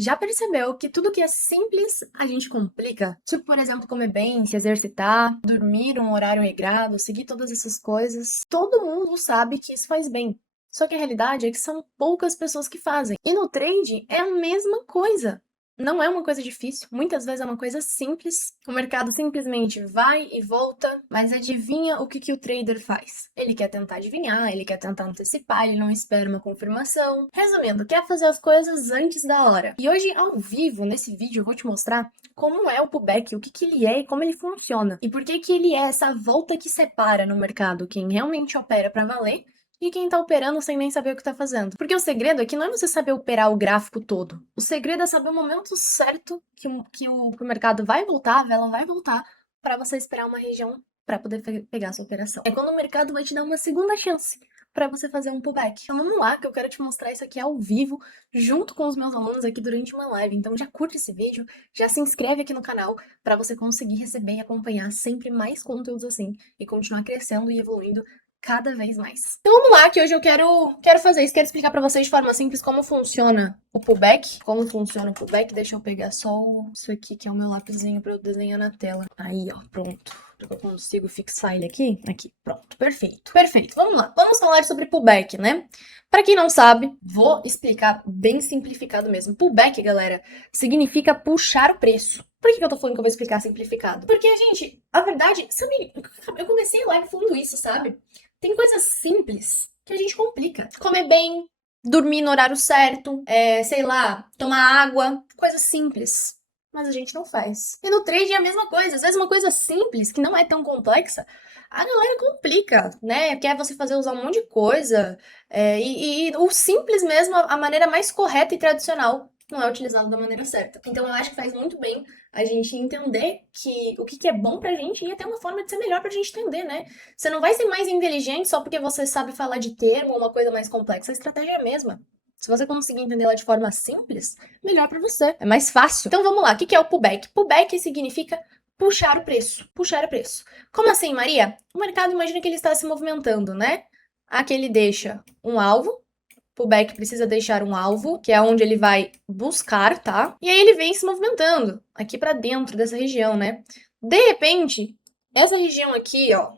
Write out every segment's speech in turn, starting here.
Já percebeu que tudo que é simples a gente complica? Tipo, por exemplo, comer bem, se exercitar, dormir um horário regrado, seguir todas essas coisas. Todo mundo sabe que isso faz bem. Só que a realidade é que são poucas pessoas que fazem. E no trade é a mesma coisa. Não é uma coisa difícil, muitas vezes é uma coisa simples. O mercado simplesmente vai e volta, mas adivinha o que o trader faz? Ele quer tentar adivinhar, ele quer tentar antecipar, ele não espera uma confirmação. Resumindo, quer fazer as coisas antes da hora. E hoje, ao vivo, nesse vídeo, eu vou te mostrar como é o pullback, o que ele é e como ele funciona. E por que ele é essa volta que separa no mercado quem realmente opera para valer e quem tá operando sem nem saber o que tá fazendo. Porque o segredo aqui não é você saber operar o gráfico todo. O segredo é saber o momento certo que o mercado vai voltar, a vela vai voltar, para você esperar uma região para poder pegar a sua operação. É quando o mercado vai te dar uma segunda chance para você fazer um pullback. Então vamos lá, que eu quero te mostrar isso aqui ao vivo, junto com os meus alunos aqui durante uma live. Então já curte esse vídeo, já se inscreve aqui no canal para você conseguir receber e acompanhar sempre mais conteúdos assim e continuar crescendo e evoluindo cada vez mais. Então vamos lá, que hoje eu quero fazer isso, quero explicar pra vocês de forma simples como funciona o pullback. Como funciona o pullback, deixa eu pegar só isso aqui, que é o meu lapisinho pra eu desenhar na tela. Aí, ó, pronto. Eu consigo fixar ele aqui? Aqui, pronto, perfeito. Perfeito, vamos lá. Vamos falar sobre pullback, né? Pra quem não sabe, vou explicar bem simplificado mesmo. Pullback, galera, significa puxar o preço. Por que eu tô falando que eu vou explicar simplificado? Porque, gente, a verdade, sabe, eu comecei a live falando isso, sabe? Tem coisas simples que a gente complica. Comer bem, dormir no horário certo, sei lá, tomar água, coisas simples. Mas a gente não faz. E no trade é a mesma coisa. Às vezes uma coisa simples, que não é tão complexa, a galera complica, né? Quer você fazer usar um monte de coisa. E o simples mesmo, a maneira mais correta e tradicional, não é utilizado da maneira certa. Então eu acho que faz muito bem a gente entender que o que é bom pra gente e até uma forma de ser melhor pra gente entender, né? Você não vai ser mais inteligente só porque você sabe falar de termo ou uma coisa mais complexa. A estratégia é a mesma. Se você conseguir entender ela de forma simples, melhor para você. É mais fácil. Então vamos lá, o que é o pullback? Pullback significa puxar o preço. Puxar o preço. Como assim, Maria? O mercado, imagina que ele está se movimentando, né? Aqui ele deixa um alvo. Pullback precisa deixar um alvo, que é onde ele vai buscar, tá? E aí ele vem se movimentando aqui para dentro dessa região, né? De repente, essa região aqui, ó,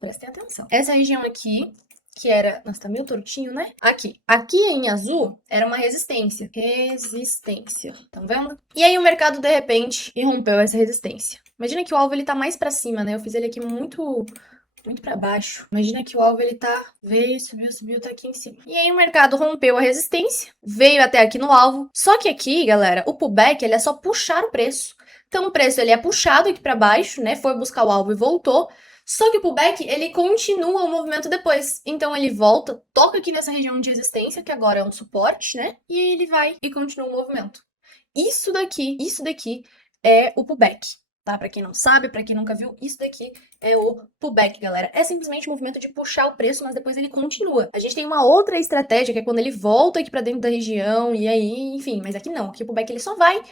prestem atenção. Essa região aqui, que era. Nossa, tá meio tortinho, né? Aqui. Aqui em azul era uma resistência. Resistência. Estão vendo? E aí o mercado, de repente, irrompeu essa resistência. Imagina que o alvo ele tá mais para cima, né? Eu fiz ele aqui muito para baixo. Imagina que o alvo ele tá, veio, subiu, tá aqui em cima. E aí o mercado rompeu a resistência, veio até aqui no alvo. Só que aqui, galera, o pullback ele é só puxar o preço. Então o preço ele é puxado aqui para baixo, né? Foi buscar o alvo e voltou. Só que o pullback ele continua o movimento depois. Então ele volta, toca aqui nessa região de resistência, que agora é um suporte, né? E aí ele vai e continua o movimento. Isso daqui é o pullback, tá? Pra quem não sabe, pra quem nunca viu, isso daqui é o pullback, galera. É simplesmente um movimento de puxar o preço, mas depois ele continua. A gente tem uma outra estratégia, que é quando ele volta aqui pra dentro da região, e aí, enfim, mas aqui não. Aqui o pullback ele só vai,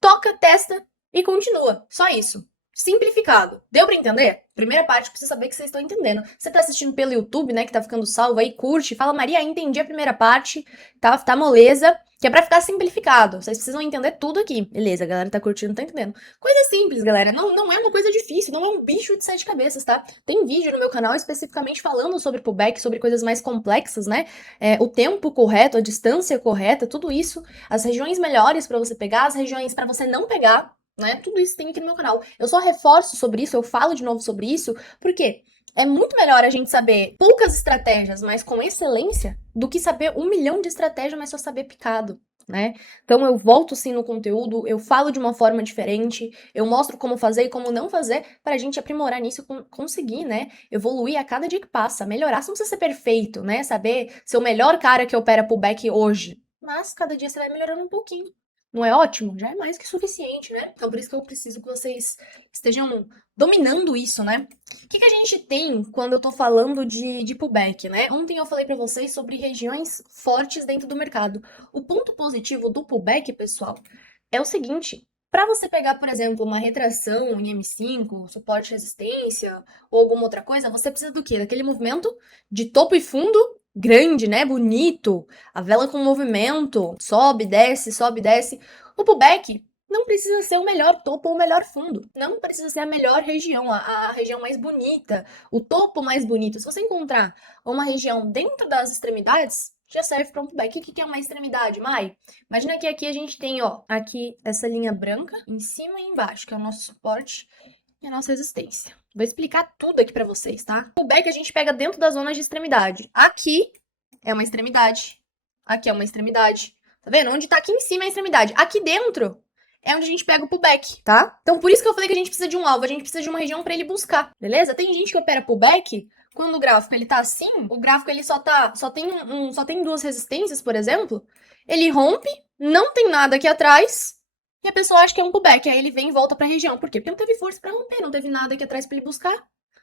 toca, testa e continua. Só isso. Simplificado. Deu pra entender? Primeira parte, precisa saber que vocês estão entendendo. Você tá assistindo pelo YouTube, né, que tá ficando salvo aí, curte, fala, Maria, entendi a primeira parte, tá moleza, que é pra ficar simplificado. Vocês precisam entender tudo aqui. Beleza, a galera tá curtindo, tá entendendo. Coisa simples, galera, não é uma coisa difícil, não é um bicho de sete cabeças, tá? Tem vídeo no meu canal especificamente falando sobre pullback, sobre coisas mais complexas, né? O tempo correto, a distância correta, tudo isso, as regiões melhores pra você pegar, as regiões pra você não pegar, né? Tudo isso tem aqui no meu canal. Eu só reforço sobre isso, eu falo de novo sobre isso, porque é muito melhor a gente saber poucas estratégias, mas com excelência, do que saber 1 milhão de estratégias, mas só saber picado, né? Então eu volto sim no conteúdo, eu falo de uma forma diferente, eu mostro como fazer e como não fazer para a gente aprimorar nisso e conseguir, né? Evoluir a cada dia que passa, melhorar. Você não precisa ser perfeito, né? Saber ser o melhor cara que opera pullback hoje. Mas cada dia você vai melhorando um pouquinho. Não é ótimo? Já é mais que suficiente, né? Então por isso que eu preciso que vocês estejam dominando isso, né? O que a gente tem quando eu tô falando de pullback, né? Ontem eu falei pra vocês sobre regiões fortes dentro do mercado. O ponto positivo do pullback, pessoal, é o seguinte: para você pegar, por exemplo, uma retração em M5, suporte e resistência ou alguma outra coisa, você precisa do quê? Daquele movimento de topo e fundo grande, né? Bonito. A vela com movimento. Sobe, desce, sobe, desce. O pullback não precisa ser o melhor topo ou o melhor fundo. Não precisa ser a melhor região, a região mais bonita, o topo mais bonito. Se você encontrar uma região dentro das extremidades, já serve para um pullback. O que é uma extremidade, Mai? Imagina que aqui a gente tem, ó, aqui essa linha branca em cima e embaixo, que é o nosso suporte e a nossa resistência. Vou explicar tudo aqui para vocês, tá? O pullback a gente pega dentro da zona de extremidade. Aqui é uma extremidade. Aqui é uma extremidade. Tá vendo? Onde tá aqui em cima é a extremidade. Aqui dentro é onde a gente pega o pullback, tá? Então, por isso que eu falei que a gente precisa de um alvo, a gente precisa de uma região para ele buscar, beleza? Tem gente que opera pullback quando o gráfico ele tá assim, o gráfico ele só tem duas resistências, por exemplo, ele rompe, não tem nada aqui atrás, e a pessoa acha que é um pullback, aí ele vem e volta para a região. Por quê? Porque não teve força para romper, não teve nada aqui atrás para ele buscar.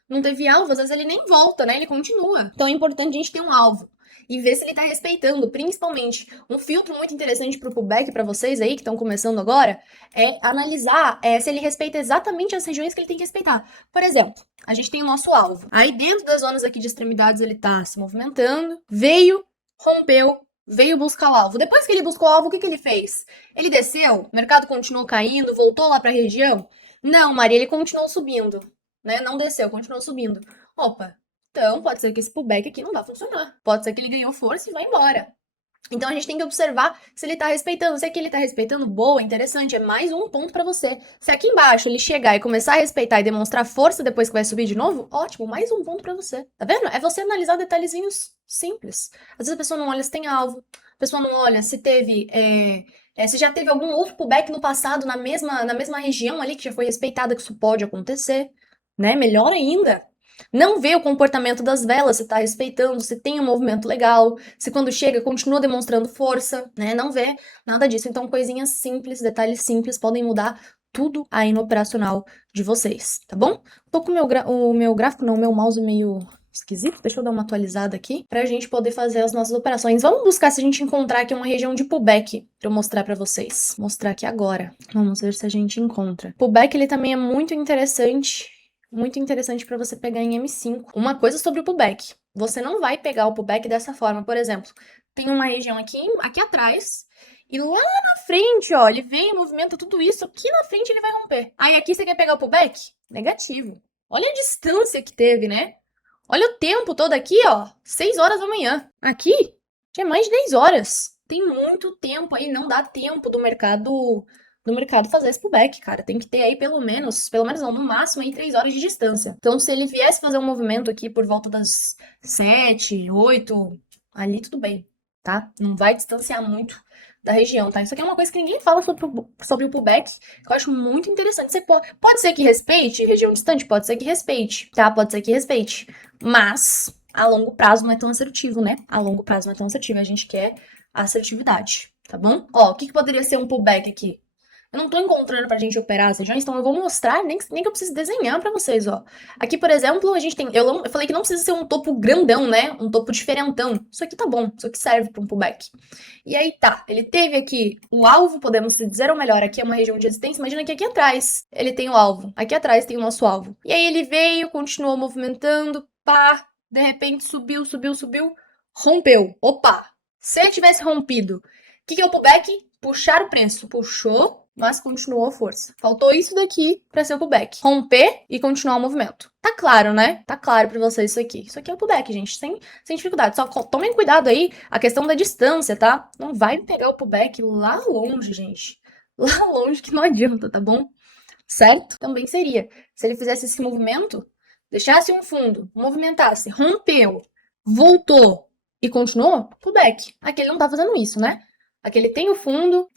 Não teve alvo, às vezes ele nem volta, né? Ele continua. Então é importante a gente ter um alvo e ver se ele tá respeitando, principalmente. Um filtro muito interessante pro pullback para vocês aí que estão começando agora é analisar se ele respeita exatamente as regiões que ele tem que respeitar. Por exemplo, a gente tem o nosso alvo. Aí dentro das zonas aqui de extremidades ele tá se movimentando, veio, rompeu, veio buscar o alvo. Depois que ele buscou o alvo, o que ele fez? Ele desceu, o mercado continuou caindo, voltou lá para a região? Não, Maria, ele continuou subindo, né? Não desceu, continuou subindo. Opa, então pode ser que esse pullback aqui não vá funcionar. Pode ser que ele ganhou força e vai embora. Então a gente tem que observar se ele tá respeitando. Se aqui ele tá respeitando, boa, interessante, é mais um ponto para você. Se aqui embaixo ele chegar e começar a respeitar e demonstrar força depois que vai subir de novo, ótimo, mais um ponto para você. Tá vendo? É você analisar detalhezinhos simples. Às vezes a pessoa não olha se tem alvo, a pessoa não olha se teve se já teve algum outro pullback no passado na mesma região ali que já foi respeitada, que isso pode acontecer, né? Melhor ainda. Não vê o comportamento das velas, se tá respeitando, se tem um movimento legal, se quando chega continua demonstrando força, né? Não vê nada disso. Então, coisinhas simples, detalhes simples podem mudar tudo aí no operacional de vocês, tá bom? Tô com o meu gráfico, não, o meu mouse meio esquisito. Deixa eu dar uma atualizada aqui pra gente poder fazer as nossas operações. Vamos buscar se a gente encontrar aqui uma região de pullback pra eu mostrar pra vocês. Vou mostrar aqui agora. Vamos ver se a gente encontra. Pullback, ele também é muito interessante para você pegar em M5. Uma coisa sobre o pullback. Você não vai pegar o pullback dessa forma. Por exemplo, tem uma região aqui atrás, e lá na frente, ó, ele vem, movimenta tudo isso, aqui na frente ele vai romper. Aí aqui você quer pegar o pullback? Negativo. Olha a distância que teve, né? Olha o tempo todo aqui, ó, 6 horas da manhã. Aqui, já é mais de 10 horas. Tem muito tempo aí, não dá tempo do mercado fazer esse pullback, cara. Tem que ter aí pelo menos não, no máximo aí 3 horas de distância. Então, se ele viesse fazer um movimento aqui por volta das 7, 8, ali tudo bem, tá? Não vai distanciar muito da região, tá? Isso aqui é uma coisa que ninguém fala sobre o pullback, que eu acho muito interessante. Você pode ser que respeite região distante? Pode ser que respeite, tá? Pode ser que respeite. Mas a longo prazo não é tão assertivo, né? A longo prazo não é tão assertivo. A gente quer assertividade, tá bom? Ó, o que poderia ser um pullback aqui? Eu não tô encontrando pra gente operar as regiões, então eu vou mostrar, nem que eu precise desenhar pra vocês, ó. Aqui, por exemplo, a gente tem... Eu falei que não precisa ser um topo grandão, né? Um topo diferentão. Isso aqui tá bom, isso aqui serve pra um pullback. E aí tá, ele teve aqui o alvo, podemos dizer, ou melhor, aqui é uma região de resistência. Imagina que aqui atrás ele tem o alvo. Aqui atrás tem o nosso alvo. E aí ele veio, continuou movimentando, pá, de repente subiu, rompeu. Opa! Se ele tivesse rompido, o que é o pullback? Puxar o preço. Puxou, mas continuou a força. Faltou isso daqui para ser o pullback. Romper e continuar o movimento. Tá claro, né? Tá claro para vocês isso aqui. Isso aqui é o pullback, gente, sem dificuldade. Só tomem cuidado aí, a questão da distância, tá? Não vai pegar o pullback lá longe, gente. Lá longe que não adianta, tá bom? Certo? Também seria. Se ele fizesse esse movimento, deixasse um fundo, movimentasse, rompeu, voltou e continuou, pullback. Aqui ele não tá fazendo isso, né? Aqui ele tem o fundo,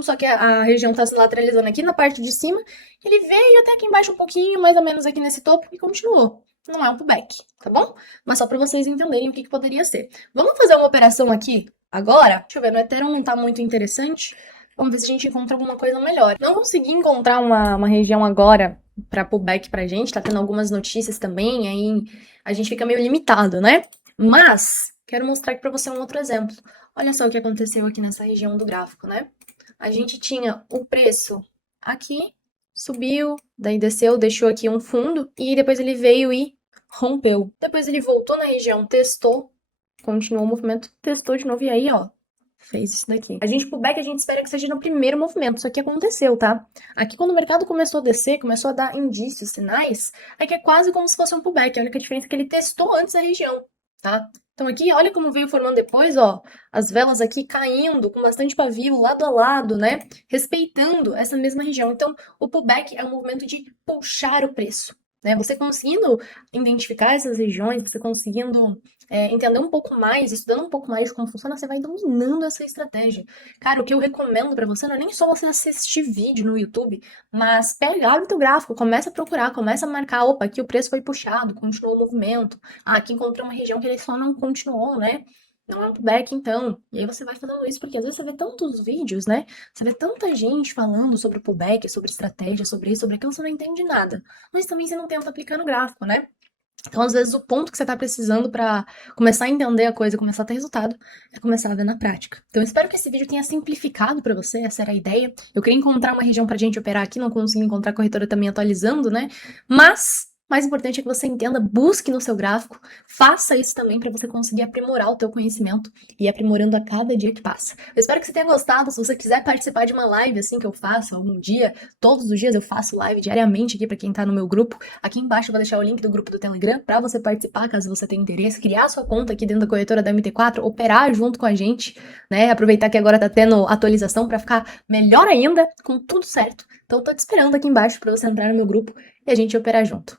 só que a região tá se lateralizando aqui na parte de cima. Ele veio até aqui embaixo um pouquinho, mais ou menos aqui nesse topo, e continuou. Não é um pullback, tá bom? Mas só para vocês entenderem o que poderia ser. Vamos fazer uma operação aqui agora? Deixa eu ver, no Ethereum não tá muito interessante. Vamos ver se a gente encontra alguma coisa melhor. Não consegui encontrar uma região agora para pullback pra gente, tá tendo algumas notícias também, aí a gente fica meio limitado, né? Mas quero mostrar aqui para você um outro exemplo. Olha só o que aconteceu aqui nessa região do gráfico, né? A gente tinha o preço aqui, subiu, daí desceu, deixou aqui um fundo, e depois ele veio e rompeu. Depois ele voltou na região, testou, continuou o movimento, testou de novo e aí, ó, fez isso daqui. A gente pullback, a gente espera que seja no primeiro movimento. Isso aqui aconteceu, tá? Aqui, quando o mercado começou a descer, começou a dar indícios, sinais, aqui é quase como se fosse um pullback. A única diferença é que ele testou antes a região, tá? Então aqui, olha como veio formando depois, ó, as velas aqui caindo com bastante pavio, lado a lado, né? Respeitando essa mesma região. Então, o pullback é um movimento de puxar o preço, né? Você conseguindo identificar essas regiões, você conseguindo entender um pouco mais, estudando um pouco mais de como funciona, você vai dominando essa estratégia. Cara, o que eu recomendo pra você não é nem só você assistir vídeo no YouTube, mas pegar o teu gráfico, começa a procurar, começa a marcar, opa, aqui o preço foi puxado, continuou o movimento. Ah, aqui encontrei uma região que ele só não continuou, né? Não é um pullback, então. E aí você vai fazendo isso, porque às vezes você vê tantos vídeos, né? Você vê tanta gente falando sobre pullback, sobre estratégia, sobre isso, sobre aquilo, você não entende nada. Mas também você não tenta aplicar no gráfico, né? Então, às vezes, o ponto que você está precisando para começar a entender a coisa, começar a ter resultado, é começar a ver na prática. Então, eu espero que esse vídeo tenha simplificado para você, essa era a ideia. Eu queria encontrar uma região para a gente operar aqui, não consegui encontrar a corretora também atualizando, né? Mas, mais importante é que você entenda, busque no seu gráfico, faça isso também para você conseguir aprimorar o teu conhecimento e ir aprimorando a cada dia que passa. Eu espero que você tenha gostado. Se você quiser participar de uma live assim que eu faço algum dia, todos os dias eu faço live diariamente aqui para quem tá no meu grupo. Aqui embaixo eu vou deixar o link do grupo do Telegram para você participar, caso você tenha interesse, criar sua conta aqui dentro da corretora da MT4, operar junto com a gente, né? Aproveitar que agora tá tendo atualização para ficar melhor ainda, com tudo certo. Então tô te esperando aqui embaixo para você entrar no meu grupo e a gente operar junto.